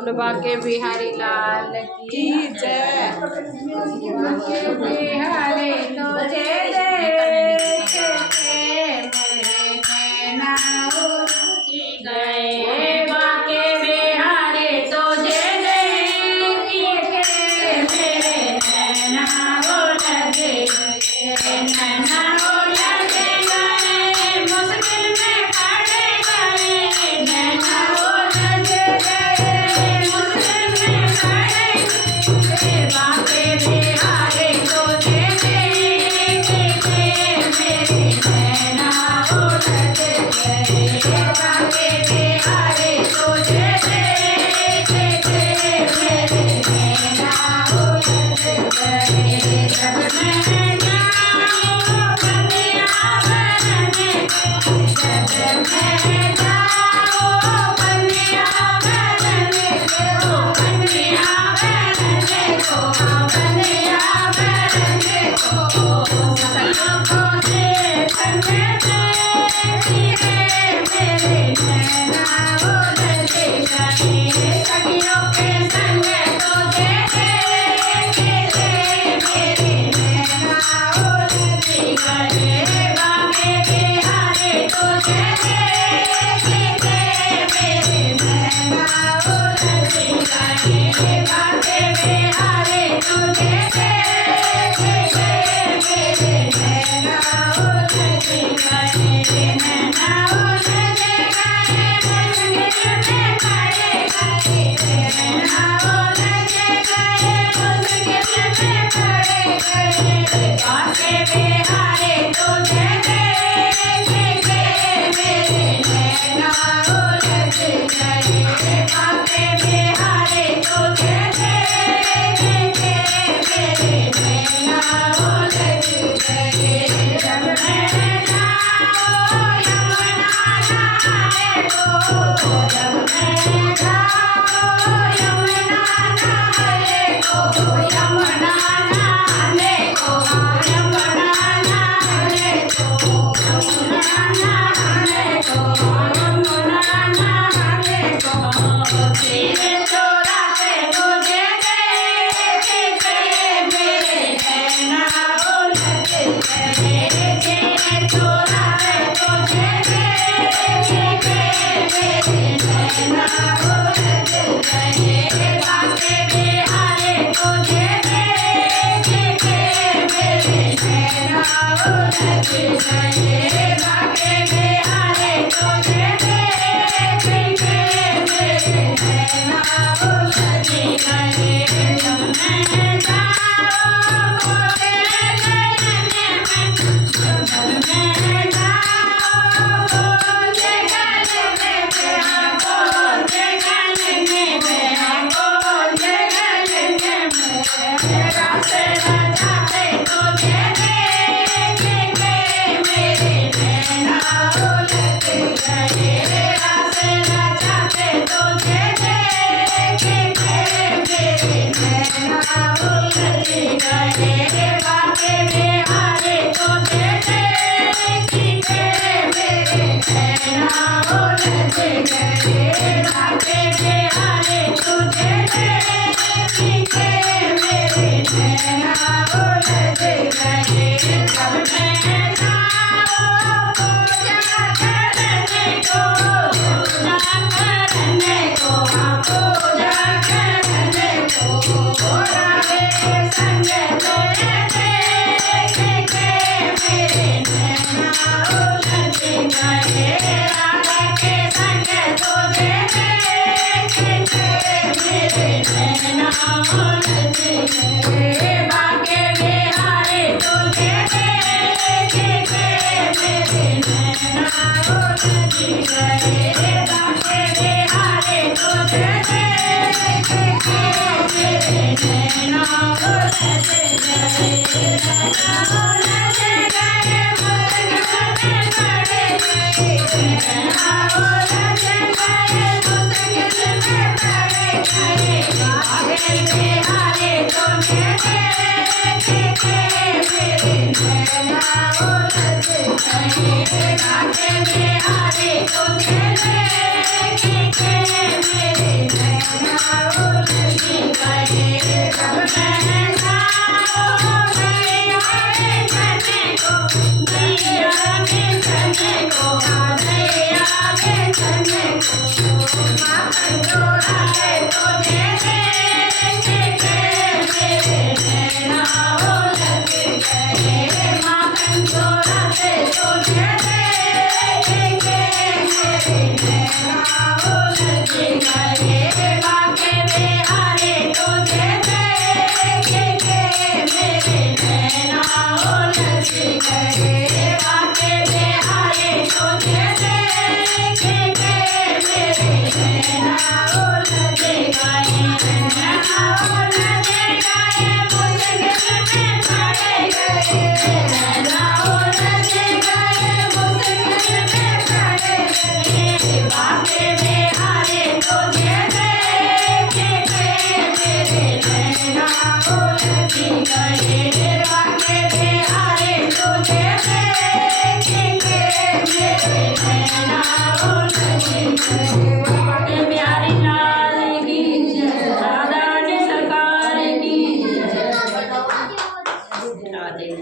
बोलो बाके बिहारी लाल की जय। बाके बिहारी तुझे देखे मेरे नैना उलझ गए। बाके बिहारी तुझे देखे मेरे नैना उलझ गए। नैना उलझ गए मुश्किल में पड़ गए। नैना उलझ गए मुश्किल में पड़ गए। बाके बिहारी तुझे देखे मेरे नैना उलझ गए। बाके बिहारी तुझे देखे मेरे नैना उलझ गए। जब मैं जाऊं बंदिया बनने को, जब मैं जाऊं बंदिया बनने को, बंदिया बनने को, बंदिया बनने को, सखियों को देखने देखिए मेरे नैना उलझ गए। सखियों के संग तुझे देखे मेरे नैना उलझ गए। बाके बिहारी तुझे देखे मेरे नैना उलझ गए। बाके बिहारी तुझे देखे मेरे नैना उलझ गए। नैना उलझ गए मुश्किल में पड़ गए। नैना उलझ गए मुश्किल में पड़ गए। बाके बिहारी तुझे देखे मेरे नैना उलझ गए। बाके बिहारी तुझे देखे मेरे नैना उलझ गए। जब मैं जाऊं यमुना नहाने को, जब मैं जाऊं यमुना नहाने को, यमुना नहाने को, यमुना नहाने को, यमुना नहाने को, यमुना नहाने को, तेरे चोरा पे तुझे देखे मेरे नैना उलझ गए। तेरे चोरा पे तुझे देखे मेरे नैना उलझ गए। बाके बिहारी तुझे देखे मेरे नैना उलझ गए। बाके बिहारी तुझे देखे मेरे नैना उलझ गए। जब मैं जाऊं खोजे गगन में, जब मैं जाऊं खोजे गगन में, खोजे गगन में, खोजे गगन में, रास्ते जाते तुझे देखे मेरे नैना उलझ गए। रास्ते जाते तुझे देखे मेरे नैना उलझ गए। बाके बिहारी तुझे देखे मेरे नैना उलझ गए। बाके बिहारी तुझे देखे मेरे नैना उलझ गए। जब मैं जाऊं पूजा करने को, पूजा करने को, पूजा करने को, राधे संग तेरे देखे मेरे नैना उलझ गए। राधा के संग तुझे देखे मेरे नैना उलझ गए। बाके बिहारी तुझे देखे मेरे नैना उलझ गए। बाके बिहारी तुझे देखे मेरे नैना उलझ गए। नैना उलझ गए मुश्किल में पड़ गए। नैना उलझ गए मुश्किल में पड़ गए। बाके बिहारी तुझे देखे मेरे नैना उलझ गए। बाके बिहारी तुझे देखे मेरे नैना Thank you.